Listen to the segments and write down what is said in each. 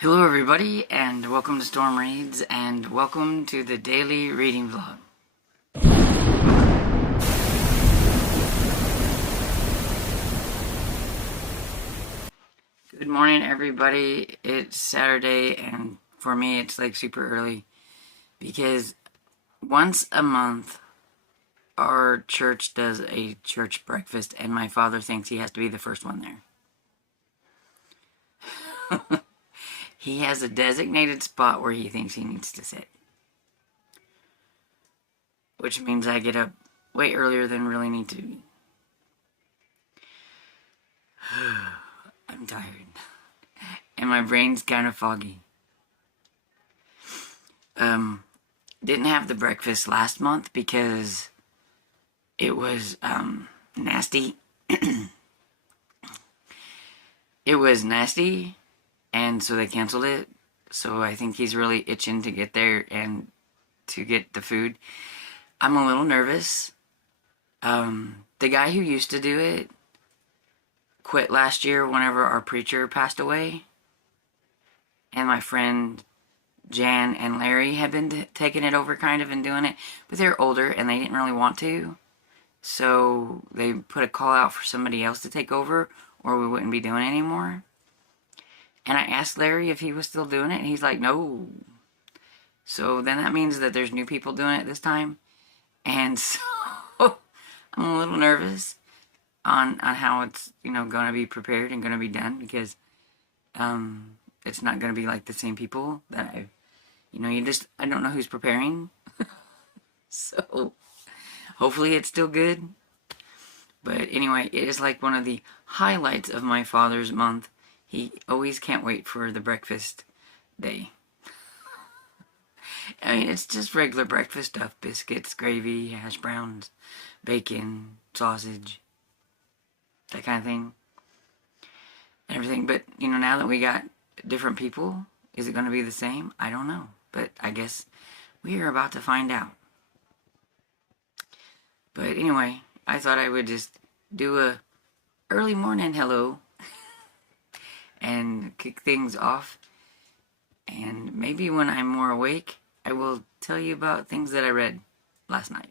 Hello everybody, and welcome to Storm Reads, and welcome to the daily reading vlog. Good morning everybody. It's Saturday, and for me it's like super early because once a month our church does a church breakfast, and my father thinks he has to be the first one there. He has a designated spot where he thinks he needs to sit, which means I get up way earlier than really need to. I'm tired, and my brain's kind of foggy. Didn't have the breakfast last month because it was nasty. It was nasty, and so they canceled it. So I think he's really itching to get there and to get the food. I'm a little nervous. The guy who used to do it quit last year whenever our preacher passed away. And my friend Jan and Larry have been taking it over kind of and doing it. But they're older and they didn't really want to. So they put a call out for somebody else to take over, or we wouldn't be doing it anymore. And I asked Larry if he was still doing it, and he's like, no. So then that means that there's new people doing it this time. And so I'm a little nervous on how it's, going to be prepared and going to be done, because it's not going to be like the same people that I don't know who's preparing. So hopefully it's still good. But anyway, it is like one of the highlights of my father's month. He always can't wait for the breakfast day. I mean, it's just regular breakfast stuff. Biscuits, gravy, hash browns, bacon, sausage, that kind of thing. Everything. But, now that we got different people, is it going to be the same? I don't know. But I guess we are about to find out. But anyway, I thought I would just do a early morning hello and kick things off. And maybe when I'm more awake, I will tell you about things that I read last night.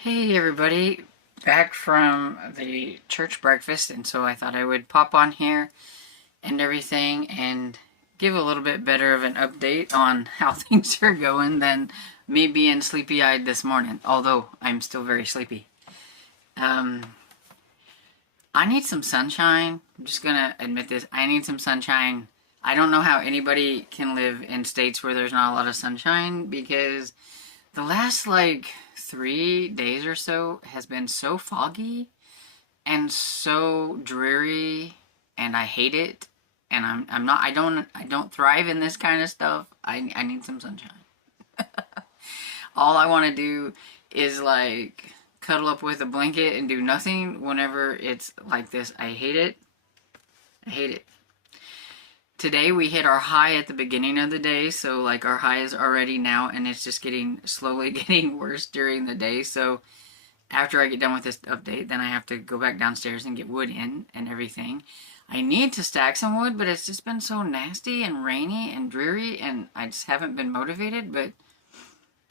Hey everybody, back from the church breakfast, and so I thought I would pop on here and everything and give a little bit better of an update on how things are going than me being sleepy-eyed this morning, although I'm still very sleepy. I need some sunshine. I'm just gonna admit this. I need some sunshine. I don't know how anybody can live in states where there's not a lot of sunshine, because the last 3 days or so has been so foggy and so dreary, and I hate it. And I don't thrive in this kind of stuff. I need some sunshine. All I want to do is cuddle up with a blanket and do nothing whenever it's like this. I hate it. I hate it. Today we hit our high at the beginning of the day, so our high is already now, and it's just slowly getting worse during the day. So after I get done with this update, then I have to go back downstairs and get wood in and everything. I need to stack some wood, but it's just been so nasty and rainy and dreary, and I just haven't been motivated. But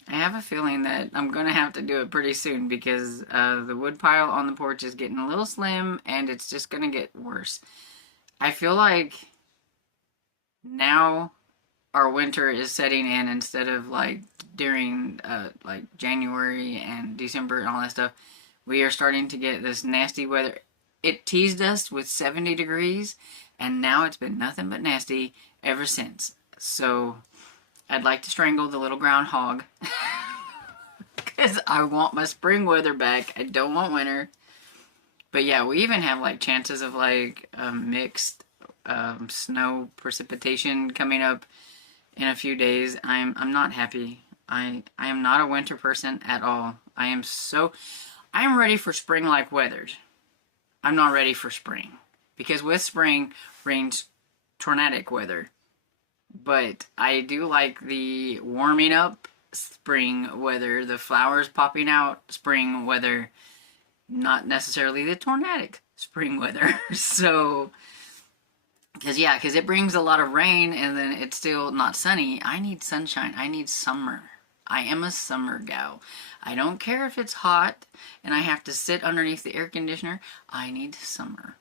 I have a feeling that I'm going to have to do it pretty soon, because the wood pile on the porch is getting a little slim, and it's just going to get worse. I feel like now our winter is setting in, instead of during January and December and all that stuff. We are starting to get this nasty weather. It teased us with 70 degrees, and now it's been nothing but nasty ever since. So I'd like to strangle the little groundhog, because I want my spring weather back. I don't want winter. But yeah, we even have chances of mixed snow precipitation coming up in a few days. I'm not happy. I am not a winter person at all. I am ready for spring-like weather. I'm not ready for spring. Because with spring brings tornadic weather. But I do like the warming up spring weather, the flowers popping out spring weather, not necessarily the tornadic spring weather. So, because it brings a lot of rain and then it's still not sunny. I need sunshine. I need summer. I am a summer gal. I don't care if it's hot and I have to sit underneath the air conditioner. I need summer.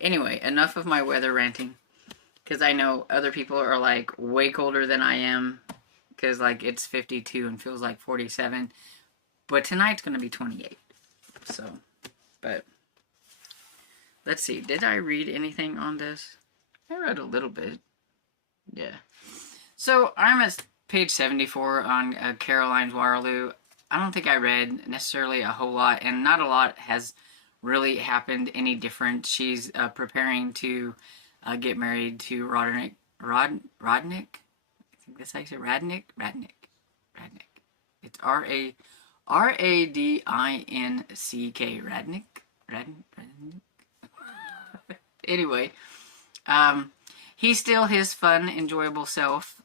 Anyway, enough of my weather ranting. Because I know other people are like way colder than I am. Because like it's 52 and feels like 47. But tonight's going to be 28. So, but let's see. Did I read anything on this? I read a little bit. Yeah. So I'm at page 74 on Caroline's Waterloo. I don't think I read necessarily a whole lot. And not a lot has really happened any different. She's preparing to get married to Rodnick. I think that's how you say Radnick. It's Radinck. Radnick. Anyway, he's still his fun, enjoyable self.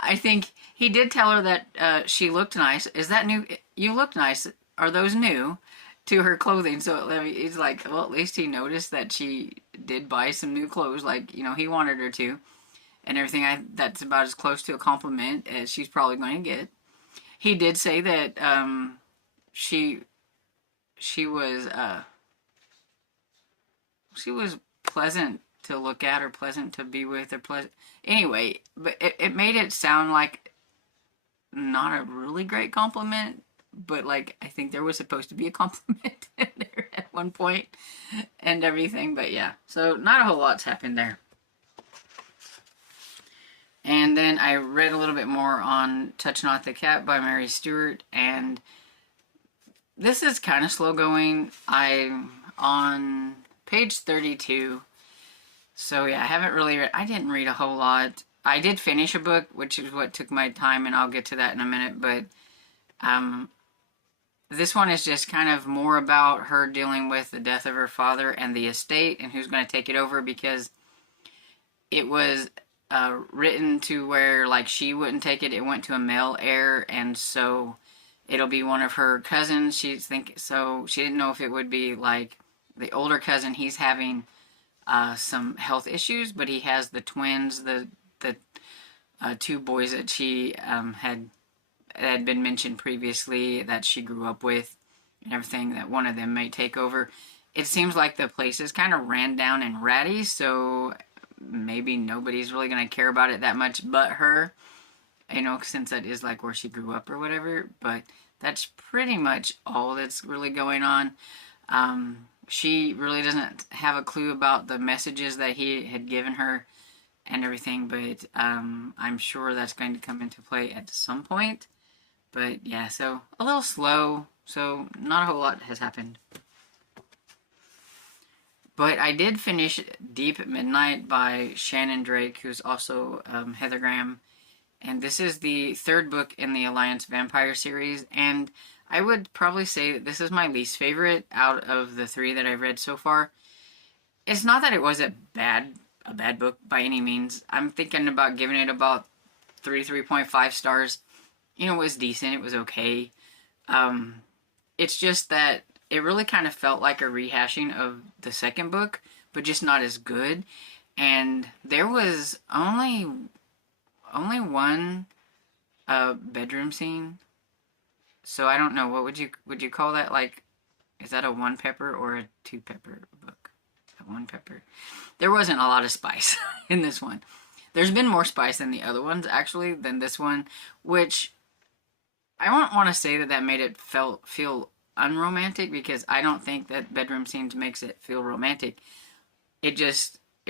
I think he did tell her that she looked nice. Is that new? You look nice. Are those new to her clothing? So he's like, well, at least he noticed that she did buy some new clothes. Like, he wanted her to. And everything. That's about as close to a compliment as she's probably going to get. He did say that she was pleasant to look at or pleasant to be with or pleasant. Anyway, but it made it sound like not a really great compliment, but like I think there was supposed to be a compliment in there at one point and everything. But yeah, so not a whole lot's happened there. And then I read a little bit more on Touch Not the Cat by Mary Stewart, and this is kind of slow going. I'm on page 32. So yeah, I haven't really read, I didn't read a whole lot. I did finish a book, which is what took my time, and I'll get to that in a minute, but this one is just kind of more about her dealing with the death of her father and the estate and who's going to take it over, because it was written to where like she wouldn't take it. It went to a male heir, and so it'll be one of her cousins. She didn't know if it would be like the older cousin. He's having some health issues, but he has the twins, the two boys that she had been mentioned previously that she grew up with and everything, that one of them may take over. It seems like the place is kind of ran down and ratty, so maybe nobody's really going to care about it that much but her, since that is like where she grew up or whatever. But that's pretty much all that's really going on. She really doesn't have a clue about the messages that he had given her and everything, but I'm sure that's going to come into play at some point. But yeah, so a little slow, so not a whole lot has happened. But I did finish Deep at Midnight by Shannon Drake, who's also Heather Graham. And this is the third book in the Alliance Vampire series, and I would probably say that this is my least favorite out of the three that I've read so far. It's not that it was a bad book by any means. I'm thinking about giving it about 3.5 stars. It was decent. It was okay. It's just that it really kind of felt like a rehashing of the second book, but just not as good. And there was only one bedroom scene. So I don't know, what would you call that? Like, is that a one pepper or a two pepper book? A one pepper. There wasn't a lot of spice in this one. There's been more spice in the other ones, actually, than this one, which I don't want to say that made it feel unromantic, because I don't think that bedroom scenes makes it feel romantic. It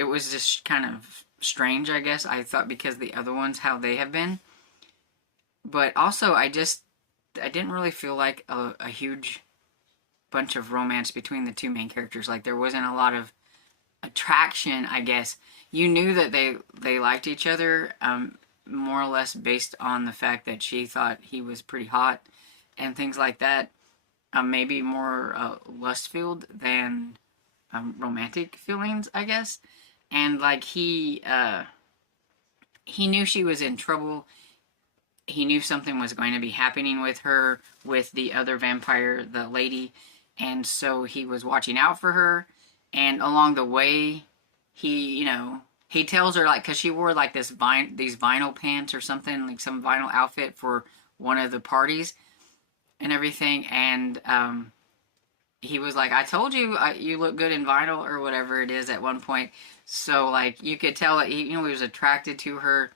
was just kind of strange, I guess. I thought because the other ones, how they have been. But also, I didn't really feel like a huge bunch of romance between the two main characters. Like there wasn't a lot of attraction, I guess. You knew that they liked each other, more or less based on the fact that she thought he was pretty hot and things like that. Maybe more lust-filled than romantic feelings, I guess. And like he knew she was in trouble. He knew something was going to be happening with her, with the other vampire, the lady, and so he was watching out for her. And along the way, he tells her, like, because she wore like these vinyl pants or something, like some vinyl outfit for one of the parties and everything, and he was like, I told you you look good in vinyl, or whatever it is at one point. So like you could tell that he was attracted to her,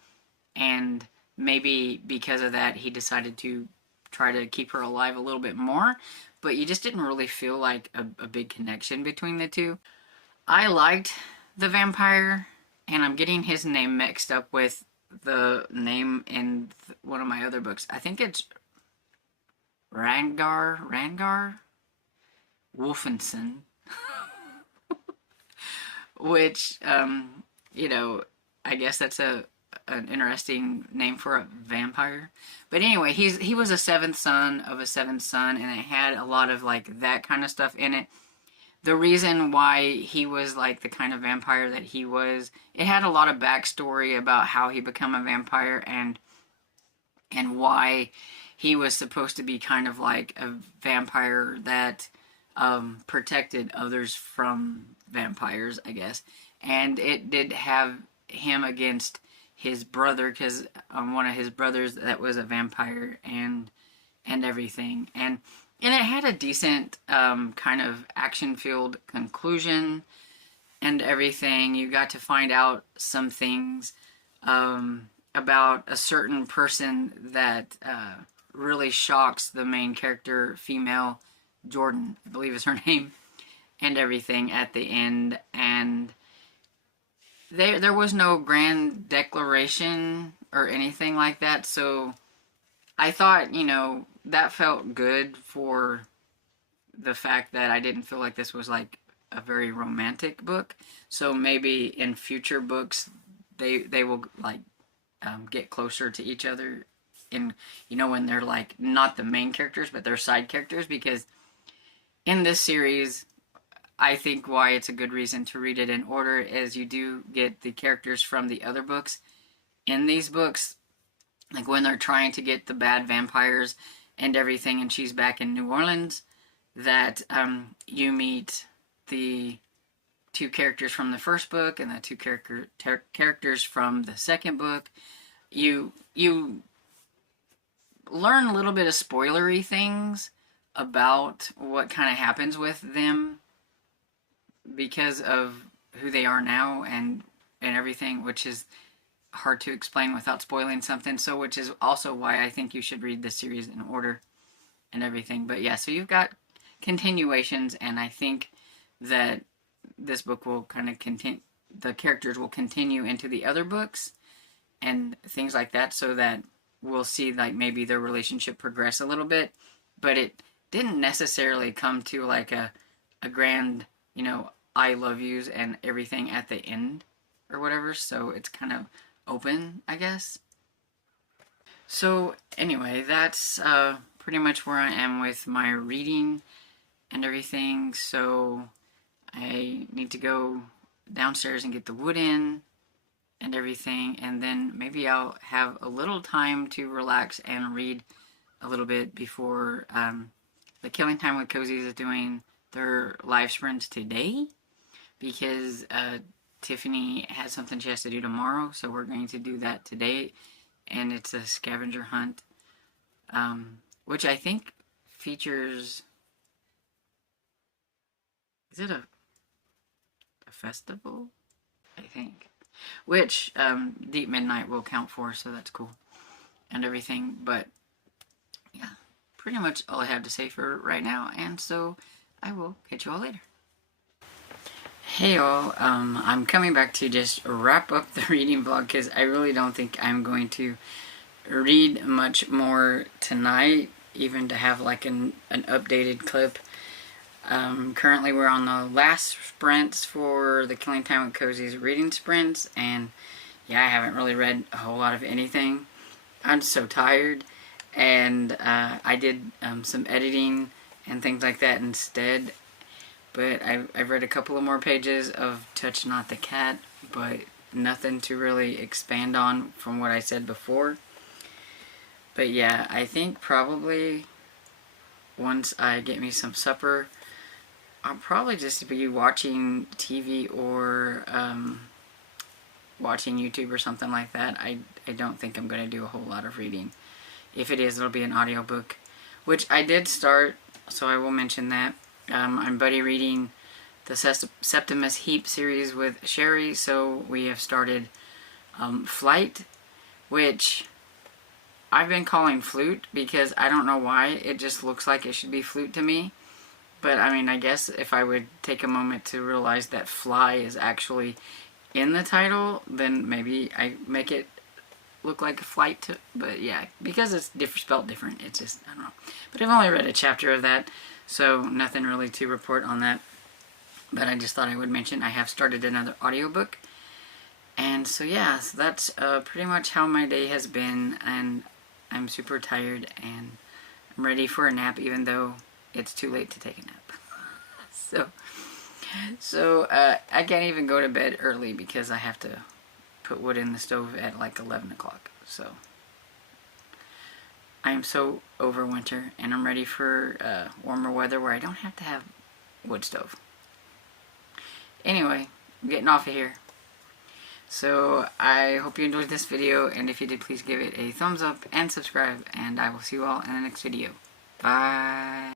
and maybe because of that he decided to try to keep her alive a little bit more, but you just didn't really feel like a big connection between the two. I liked the vampire, and I'm getting his name mixed up with the name in one of my other books. I think it's Rangar Wolfenson, which, I guess that's an interesting name for a vampire. But anyway, he was a seventh son of a seventh son, and it had a lot of like that kind of stuff in it. The reason why he was like the kind of vampire that he was, it had a lot of backstory about how he became a vampire, and why he was supposed to be kind of like a vampire that protected others from vampires, I guess. And it did have him against his brother, because one of his brothers that was a vampire, and everything. And it had a decent kind of action-filled conclusion and everything. You got to find out some things about a certain person that really shocks the main character, female, Jordan, I believe is her name, and everything at the end. And there was no grand declaration or anything like that, so I thought, that felt good for the fact that I didn't feel like this was like a very romantic book. So maybe in future books they will like get closer to each other in, when they're like not the main characters but they're side characters, because in this series, I think why it's a good reason to read it in order is you do get the characters from the other books in these books, like when they're trying to get the bad vampires and everything, and she's back in New Orleans, that you meet the two characters from the first book and the two characters from the second book. You learn a little bit of spoilery things about what kind of happens with them because of who they are now and everything, which is hard to explain without spoiling something. So, which is also why I think you should read this series in order and everything. But yeah, so you've got continuations, and I think that this book will kind of continue, the characters will continue into the other books and things like that, so that we'll see like maybe their relationship progress a little bit. But it didn't necessarily come to like a grand, I love yous and everything at the end or whatever, so it's kind of open, I guess. So anyway, that's pretty much where I am with my reading and everything. So I need to go downstairs and get the wood in and everything, and then maybe I'll have a little time to relax and read a little bit before the Killing Time with Cozies is doing their live sprints today, because Tiffany has something she has to do tomorrow, so we're going to do that today, and it's a scavenger hunt, which I think features, is it a festival? I think. Which Deep Midnight will count for, so that's cool and everything. But yeah, pretty much all I have to say for right now, and so I will catch you all later. Hey all, I'm coming back to just wrap up the reading vlog, because I really don't think I'm going to read much more tonight, even to have like an updated clip. Currently we're on the last sprints for the Killing Time with Cozy's reading sprints, and yeah, I haven't really read a whole lot of anything. I'm so tired, and I did some editing and things like that instead, but I've read a couple of more pages of Touch Not the Cat, but nothing to really expand on from what I said before. But yeah, I think probably once I get me some supper, I'll probably just be watching TV or watching YouTube or something like that. I don't think I'm going to do a whole lot of reading. If it is, it'll be an audiobook, which I did start, so I will mention that. I'm buddy reading the Septimus Heap series with Sherry, so we have started Flight, which I've been calling Flute because I don't know why. It just looks like it should be Flute to me. But I mean, I guess if I would take a moment to realize that fly is actually in the title, then maybe I make it look like a flight to, but yeah, because it's spelled different, it's just, I don't know. But I've only read a chapter of that, so nothing really to report on that. But I just thought I would mention I have started another audiobook. And so yeah, so that's pretty much how my day has been, and I'm super tired and I'm ready for a nap, even though it's too late to take a nap. So I can't even go to bed early because I have to put wood in the stove at like 11 o'clock. So I am so over winter, and I'm ready for warmer weather where I don't have to have wood stove. Anyway, I'm getting off of here. So I hope you enjoyed this video, and if you did, please give it a thumbs up and subscribe, and I will see you all in the next video. Bye.